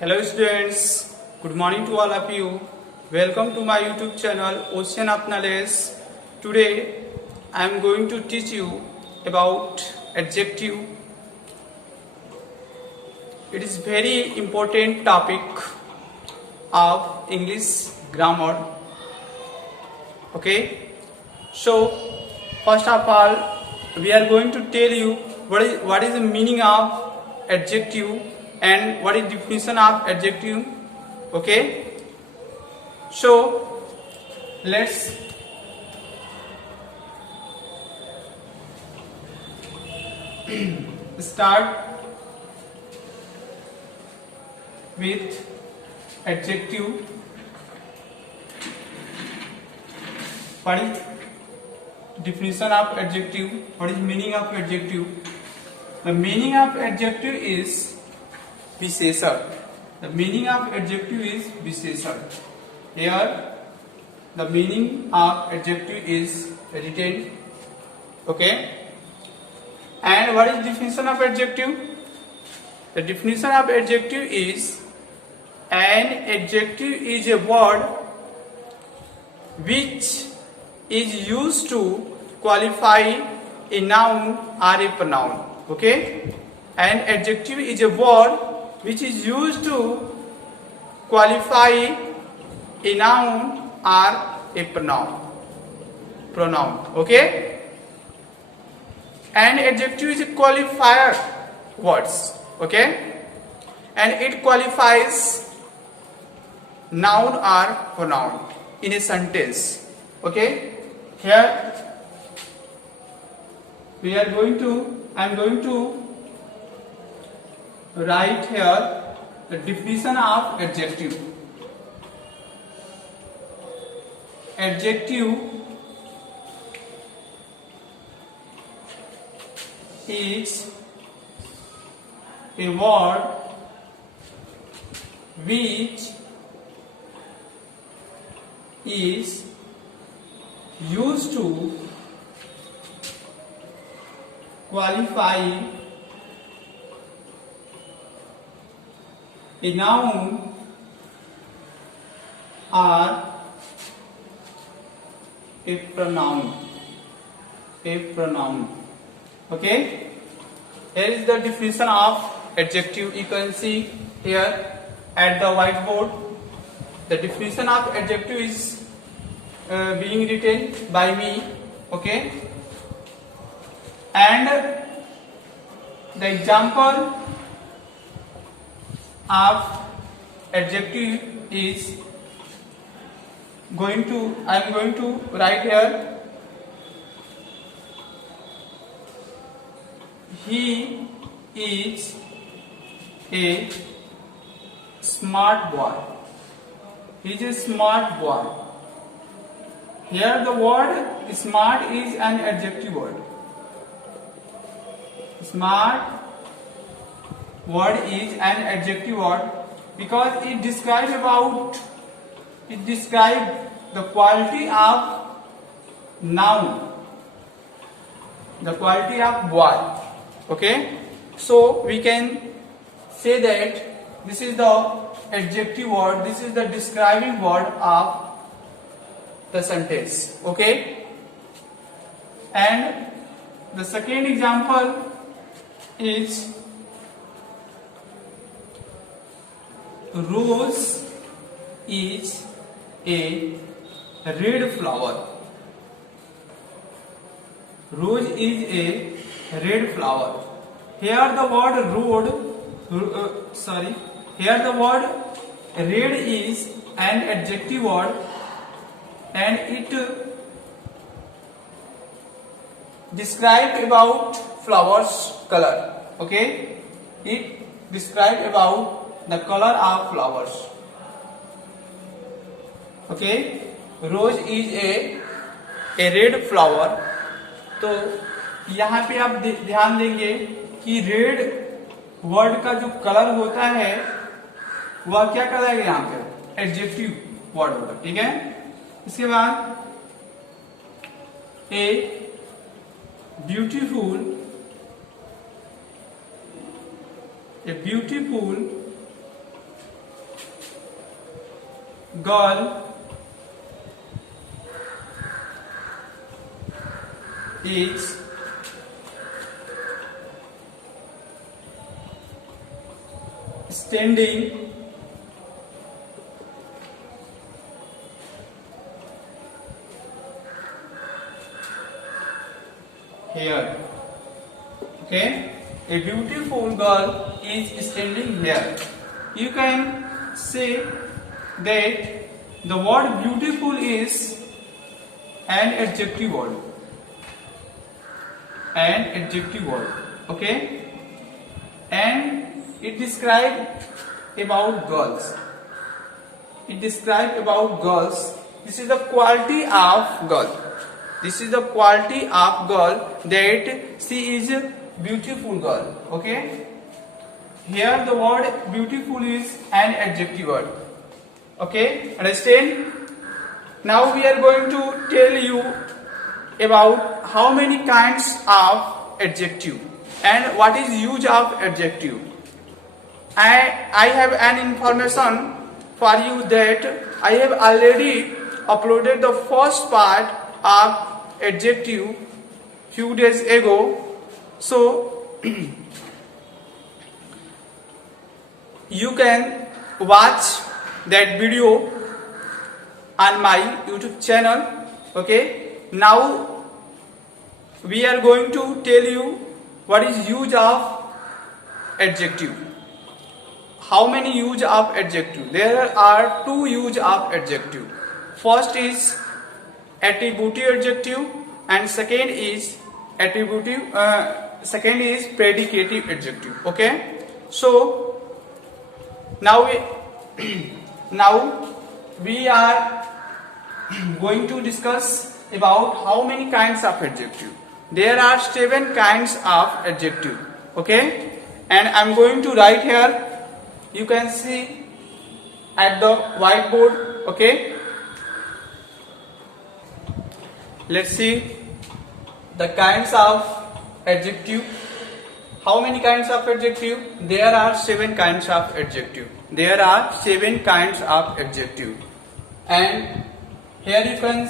Hello students, good morning to all of you. Welcome to my YouTube channel Ocean of Knowledge. Today I am going to teach you about adjective. It is very important topic of English grammar. Okay, so first of all we are going to tell you what is the meaning of adjective and what is definition of adjective. Okay, so let's start with adjective. What is definition of adjective? What is meaning of adjective? The meaning of adjective is विशेषण. The meaning of adjective is विशेषण. Here the meaning of adjective is written. Okay. And what is definition of adjective? The definition of adjective is an adjective is a word which is used to qualify a noun or a pronoun. Okay. An adjective is a word which is used to qualify a noun or a pronoun. Okay. An adjective is a qualifier words. Okay, and it qualifies noun or pronoun in a sentence. Okay, here I am going to write here the definition of adjective. Adjective is a word which is used to qualify a noun or a pronoun. Okay, here is the definition of adjective. You can see here at the whiteboard. The definition of adjective is being written by me. Okay, and the example of adjective is I am going to write here. He is a smart boy. He is a smart boy. Here the word smart is an adjective word. Smart word is an adjective word because it describes the quality of noun, the quality of boy. Okay, so we can say that this is the adjective word, this is the describing word of the sentence. Okay, and the second example is rose is a red flower. Rose is a red flower. Here the word here the word red is an adjective word and it describes about flowers color. Okay, it describes about the color of flowers. Okay, rose is a red flower. तो यहाँ पे आप ध्यान देंगे कि red word का जो colour होता है वह क्या कहलाएगा, यहाँ पे एडजेक्टिव वर्ड होगा. ठीक है, इसके बाद a beautiful a beautiful girl is standing here. Okay, a beautiful girl is standing here. You can say that the word beautiful is an adjective word. An adjective word. Okay, and it describes about girls. It describes about girls. This is the quality of girl. This is the quality of girl, that she is a beautiful girl. Okay. Here the word beautiful is an adjective word. Okay. Understand? Now we are going to tell you about how many kinds of adjective and what is use of adjective. I have an information for you that I have already uploaded the first part of adjective few days ago. So you can watch that video on my YouTube channel. Okay. Now we are going to tell you what is use of adjective. How many use of adjective? There are two use of adjective. First is attributive adjective and second is predicative adjective. Okay. So now we are going to discuss about how many kinds of adjective. There are 7 kinds of adjective. Okay, and I'm going to write here. You can see at the whiteboard. Okay, let's see the kinds of adjective. How many kinds of adjective? There are 7 kinds of adjective. There are 7 kinds of adjective, and here you can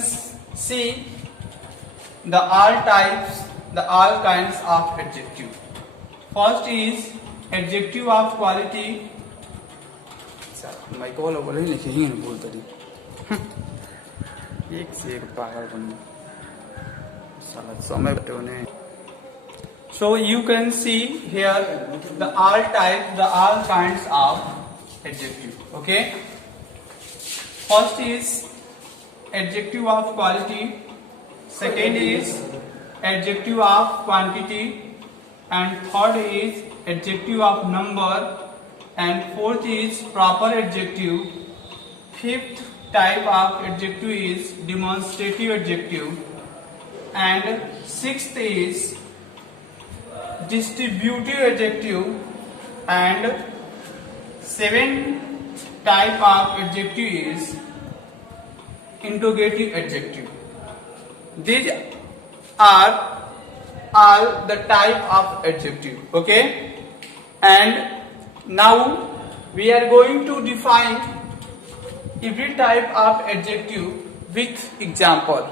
see the all types, the all kinds of adjective. First is adjective of quality. मैं call बोले लिखे ही नहीं बोलता रही एक से एक पागल बन साला समय बटोने. So you can see here the all types, the all kinds of adjective. Okay. First is adjective of quality. Second is adjective of quantity, and third is adjective of number, and fourth is proper adjective. Fifth type of adjective is demonstrative adjective, and sixth is distributive adjective, and seventh type of adjective is interrogative adjective. These are all the type of adjective. Okay, and now we are going to define every type of adjective with example.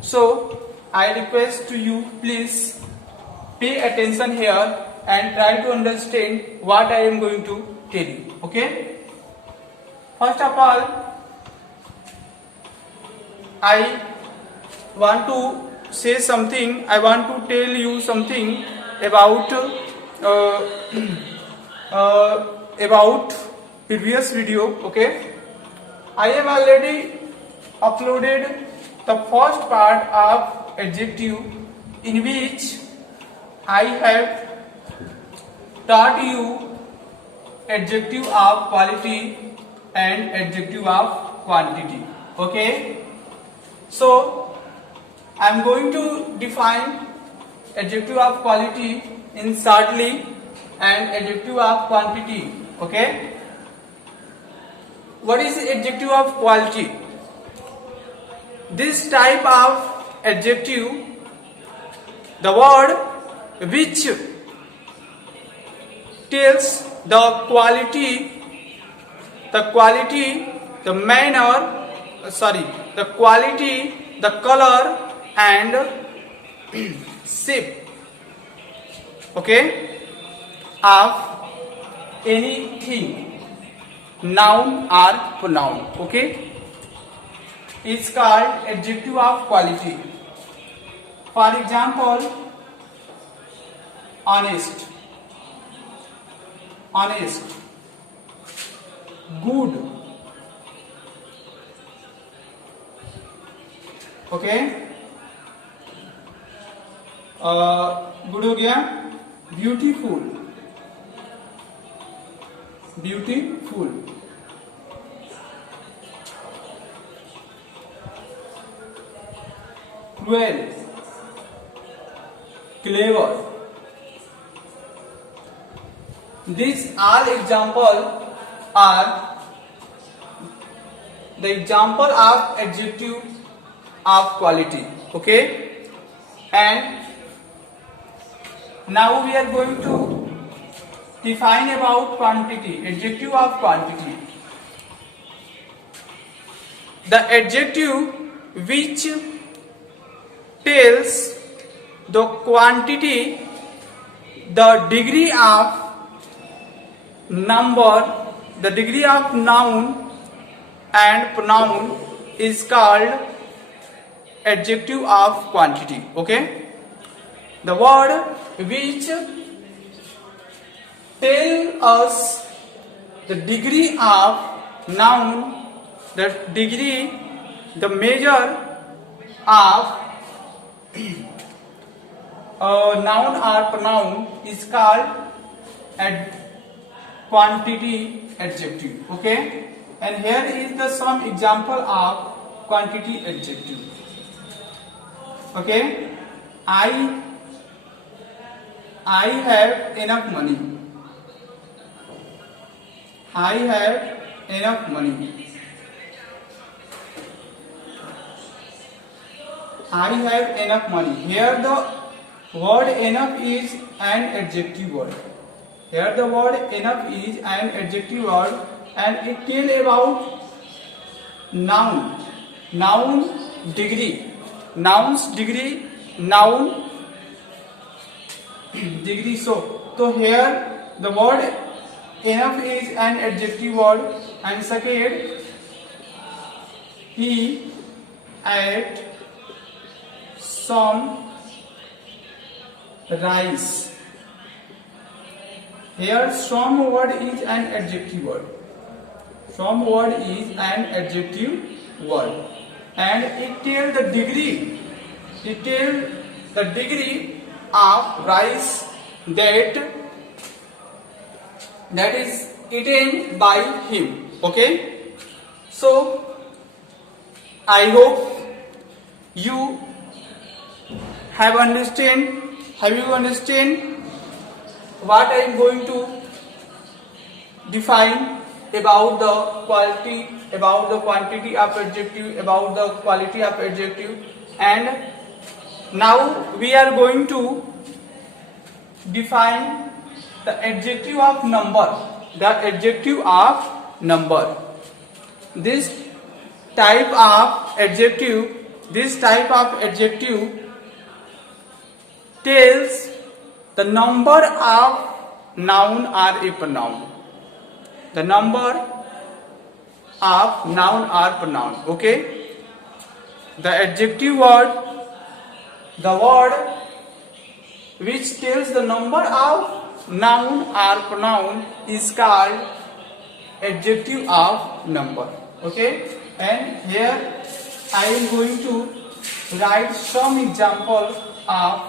So I request to you, please pay attention here and try to understand what I am going to tell you. Okay, first of all, I want to say something. I want to tell you something about previous video. Okay, I have already uploaded the first part of adjective, in which I have taught you adjective of quality and adjective of quantity. Okay, so I am going to define adjective of quality in shortly and adjective of quantity. Okay, what is adjective of quality? This type of adjective, the word which tells the quality the manner, the quality, the color and shape, okay, of anything, noun or pronoun, okay, is called adjective of quality. For example, honest, good, okay, good हो गया. Beautiful, cruel, clever. These all example are the example of adjective of quality, okay, and now we are going to define about quantity, adjective of quantity. The adjective which tells the quantity, the degree of number, the degree of noun and pronoun is called adjective of quantity, okay. The word which tell us the degree of noun, the degree, the measure of noun or pronoun is called quantity adjective, okay. And here is the some example of quantity adjective, okay. I have enough money. I have enough money. I have enough money. Here the word enough is an adjective word. Here the word enough is an adjective word and it tells about noun degree, noun's degree, noun degree. So here the word enough is an adjective word, and second, he ate some rice. Here some word is an adjective word. Some word is an adjective word, and it tells the degree. It tells the degree of rice that is eaten by him, okay. So I hope you have you understand what I am going to define about the quality, about the quantity of adjective, about the quality of adjective. And now we are going to define the adjective of number. The adjective of number. This type of adjective tells the number of noun or a pronoun. The number of noun or pronoun, okay. The adjective word, the word which tells the number of noun or pronoun is called adjective of number, okay. And here I am going to write some example of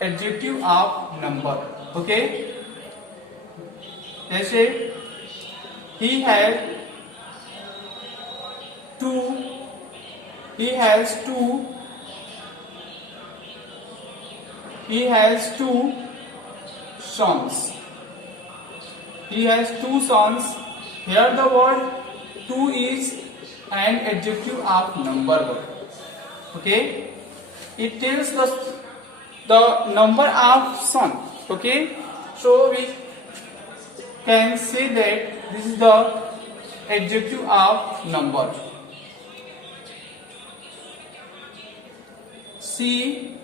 adjective of number, okay. जैसे he has two sons. He has two sons. Here the word two is an adjective of number word, okay. It tells the number of son, okay. So we can say that this is the adjective of number. She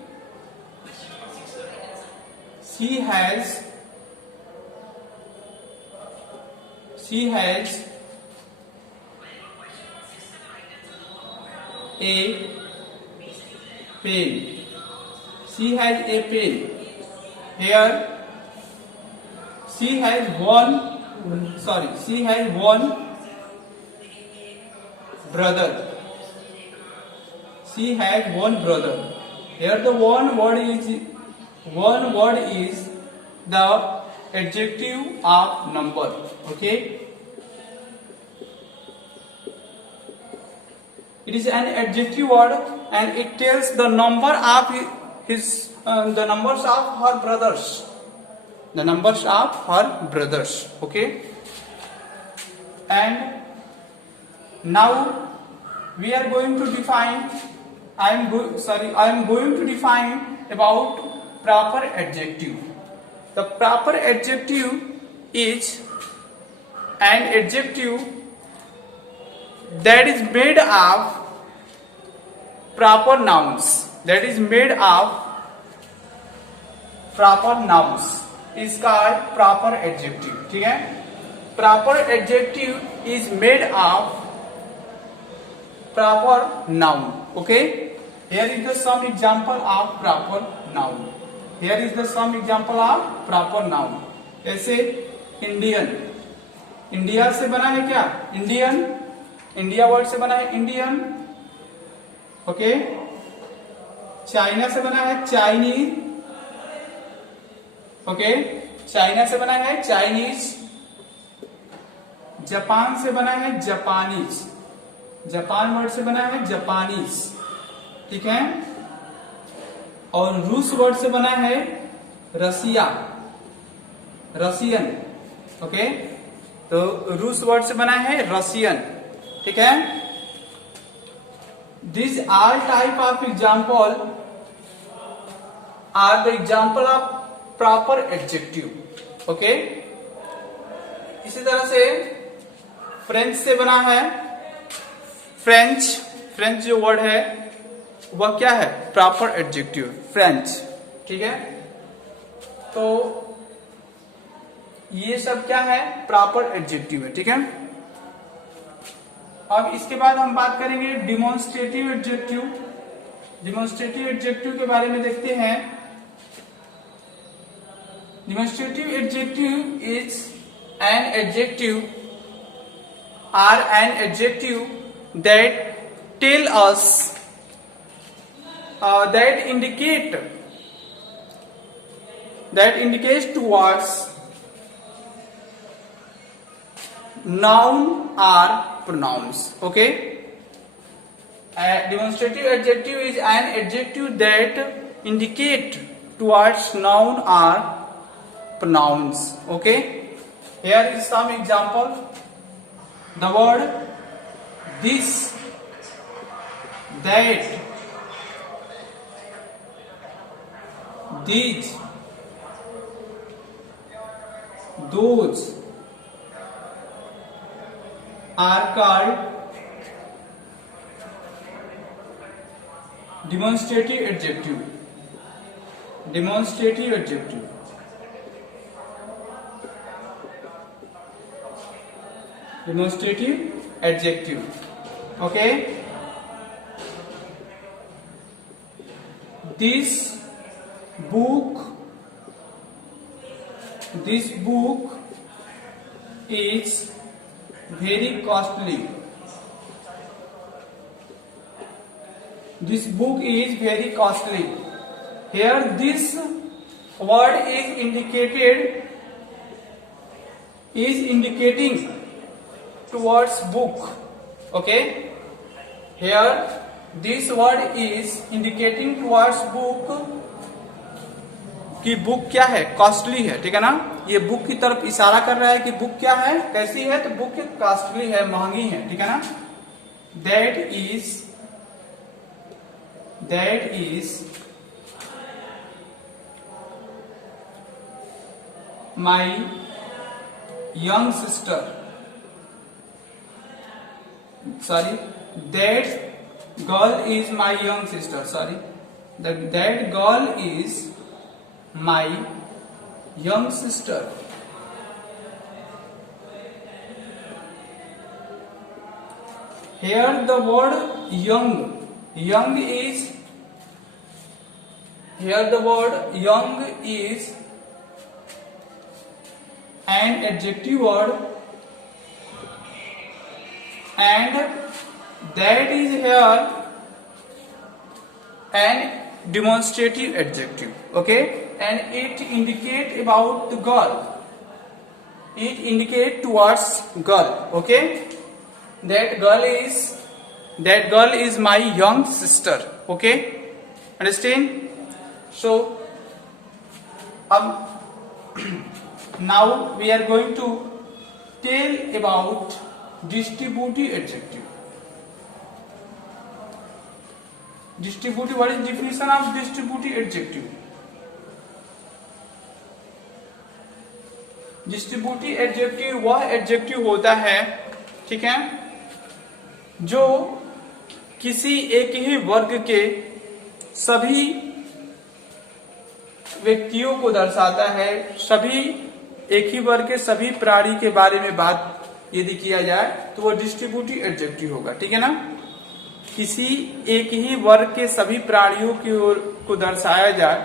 has a pen. She has a pen. Here she has one brother. She has one brother. Here the one word is the adjective of number. Okay, it is an adjective word and it tells the number of the numbers of her brothers. The numbers of her brothers. Okay, and now we are going to define. I am going to define about proper adjective. The proper adjective is an adjective that is made of proper nouns. Is called proper adjective. ठीक है? Proper adjective is made of proper noun. Okay? Here is the some example of proper noun. जैसे Indian. India से बना है क्या? Indian. India word से बना है इंडियन. ओके. चाइना से बना है चाइनीज. ओके. चाइना से बना है चाइनीज. जापान से बना है जापानीज. जापान वर्ड से बना है जापानीज. ठीक है. और रूस वर्ड से बना है रसियन. ओके. तो रूस वर्ड से बना है रसियन. ठीक है. This all type of example are the example of proper adjective. Okay. इसी तरह से फ्रेंच से बना है. फ्रेंच जो वर्ड है वह क्या है? Proper adjective. फ्रेंच. ठीक है. तो ये सब क्या है? प्रॉपर एडजेक्टिव है. ठीक है. अब इसके बाद हम बात करेंगे डिमॉन्स्ट्रेटिव एडजेक्टिव. डिमॉन्स्ट्रेटिव एडजेक्टिव के बारे में देखते हैं. Demonstrative adjective is an adjective or an adjective that tell us that indicates towards noun or pronouns. Okay. A demonstrative adjective is an adjective that indicate towards noun or pronouns. Okay. Here is some example. The word this, that, these, those are called demonstrative adjective. Demonstrative adjective. Demonstrative adjective. Okay. This book is very costly. This book is very costly. Here this word is indicating towards book. Okay. Here this word is indicating towards book कि book क्या है? Costly है. ठीक है ना. ये book की तरफ इशारा कर रहा है कि बुक क्या है? कैसी है? तो बुक कॉस्टली है, महंगी है. ठीक है ना. That is my young sister. sorry, that girl is my young sister. Sorry, that girl is my young sister. Here the word young, young is, here the word young is an adjective word, and that is here an demonstrative adjective. Okay, and it indicate about the girl, it indicate towards girl. Okay, that girl is my young sister. Okay, understand? So now we are going to tell about distributive adjective. Distributive, what is definition of distributive adjective? Distributive adjective वह adjective होता है, ठीक है, जो किसी एक ही वर्ग के सभी व्यक्तियों को दर्शाता है, सभी एक ही वर्ग के सभी प्राणी के बारे में बात यदि किया जाए तो वह डिस्ट्रीब्यूटिव एडजेक्टिव होगा, ठीक है ना। किसी एक ही वर्ग के सभी प्राणियों की ओर को दर्शाया जाए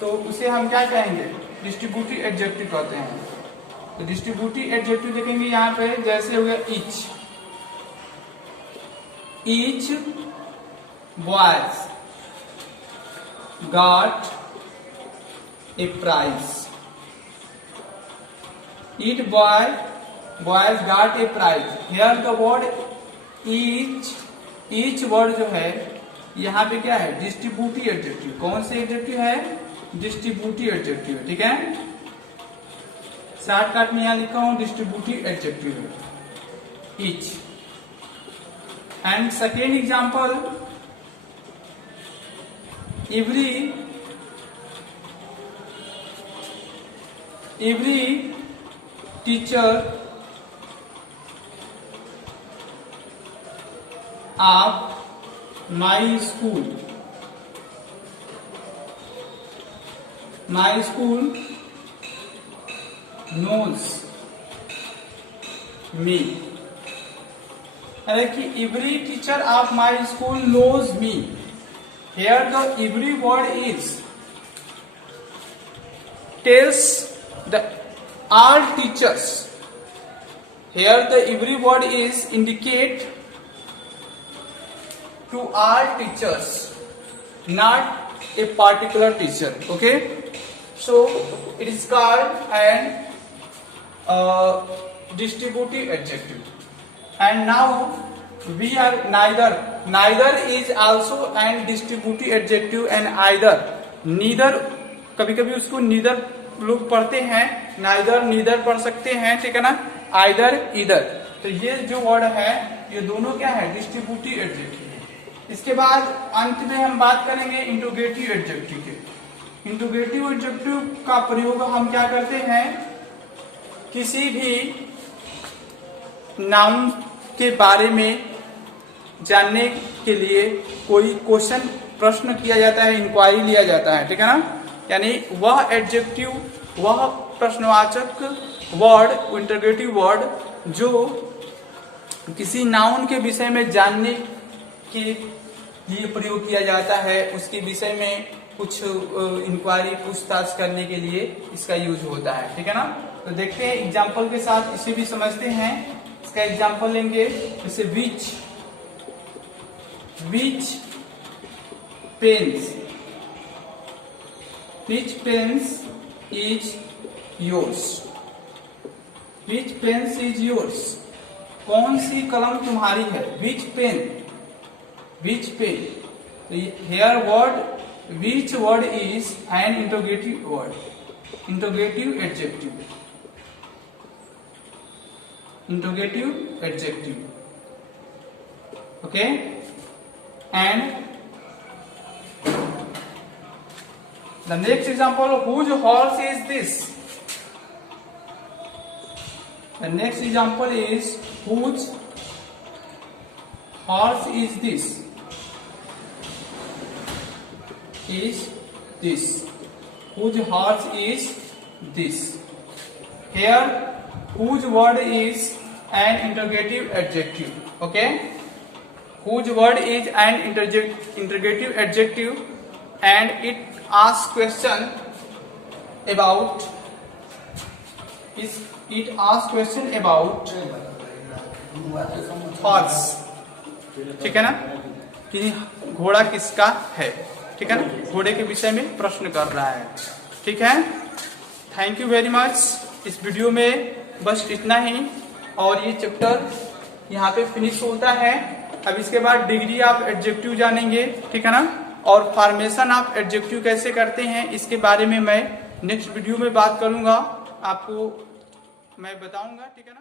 तो उसे हम क्या कहेंगे, डिस्ट्रीब्यूटिव एडजेक्टिव कहते हैं। तो डिस्ट्रीब्यूटिव एडजेक्टिव देखेंगे यहाँ पे, जैसे हो गया each boys got a prize, each boys got a prize. Here the word each word जो है यहाँ पे क्या है, डिस्ट्रीब्यूटिव एडजेक्टिव। कौन से एडजेक्टिव है, डिस्ट्रीब्यूटिव एडजेक्टिव है, ठीक है। शॉर्टकट में यहां लिखा हूं डिस्ट्रीब्यूटिव एडजेक्टिव है each. And second example, every teacher of my school knows me। अरे कि every teacher of my school knows me। Here the every word is tells the all teachers। Here the every word is indicate to all teachers, not a particular teacher। Okay, so it is called an distributive adjective। and now we are neither is also an distributive adjective and neither कभी कभी उसको neither लोग पढ़ते हैं, neither पढ़ सकते हैं, ठीक है ना, either। तो ये जो वर्ड है ये दोनों क्या है, डिस्ट्रीब्यूटिव एडजेक्टिव है। इसके बाद अंत में हम बात करेंगे इंट्रोगेटिव एडजेक्टिव के। इंट्रोगेटिव एडजेक्टिव का प्रयोग हम क्या करते हैं, किसी भी नाउन के बारे में जानने के लिए कोई क्वेश्चन, प्रश्न किया जाता है, इंक्वायरी लिया जाता है, ठीक है ना। यानी वह एडजेक्टिव, वह प्रश्नवाचक वर्ड, इंटरोगेटिव वर्ड जो किसी नाउन के विषय में जानने के लिए प्रयोग किया जाता है, उसके विषय में कुछ इंक्वायरी, पूछताछ करने के लिए इसका यूज होता है, ठीक है ना। तो देखते हैं एग्जाम्पल के साथ, इसे भी समझते हैं। इसका एग्जाम्पल लेंगे, जैसे which pens is yours. Which pens is yours, कौन सी कलम तुम्हारी है, which pen. Here word which word is an interrogative word, interrogative adjective, okay। and the next example, whose horse is this? The next example is whose horse is this, whose horse is this. Here whose word is an interrogative adjective. Okay, whose word is an interrogative adjective and it asks question about horse. ठीक है ना, कि घोड़ा किसका है, ठीक है ना, घोड़े के विषय में प्रश्न कर रहा है। ठीक है, थैंक यू वेरी मच। इस वीडियो में बस इतना ही और ये चैप्टर यहाँ पे फिनिश होता है। अब इसके बाद डिग्री ऑफ एडजेक्टिव जानेंगे, ठीक है ना, और फॉर्मेशन ऑफ एडजेक्टिव कैसे करते हैं इसके बारे में मैं नेक्स्ट वीडियो में बात करूंगा, आपको मैं बताऊंगा, ठीक है ना।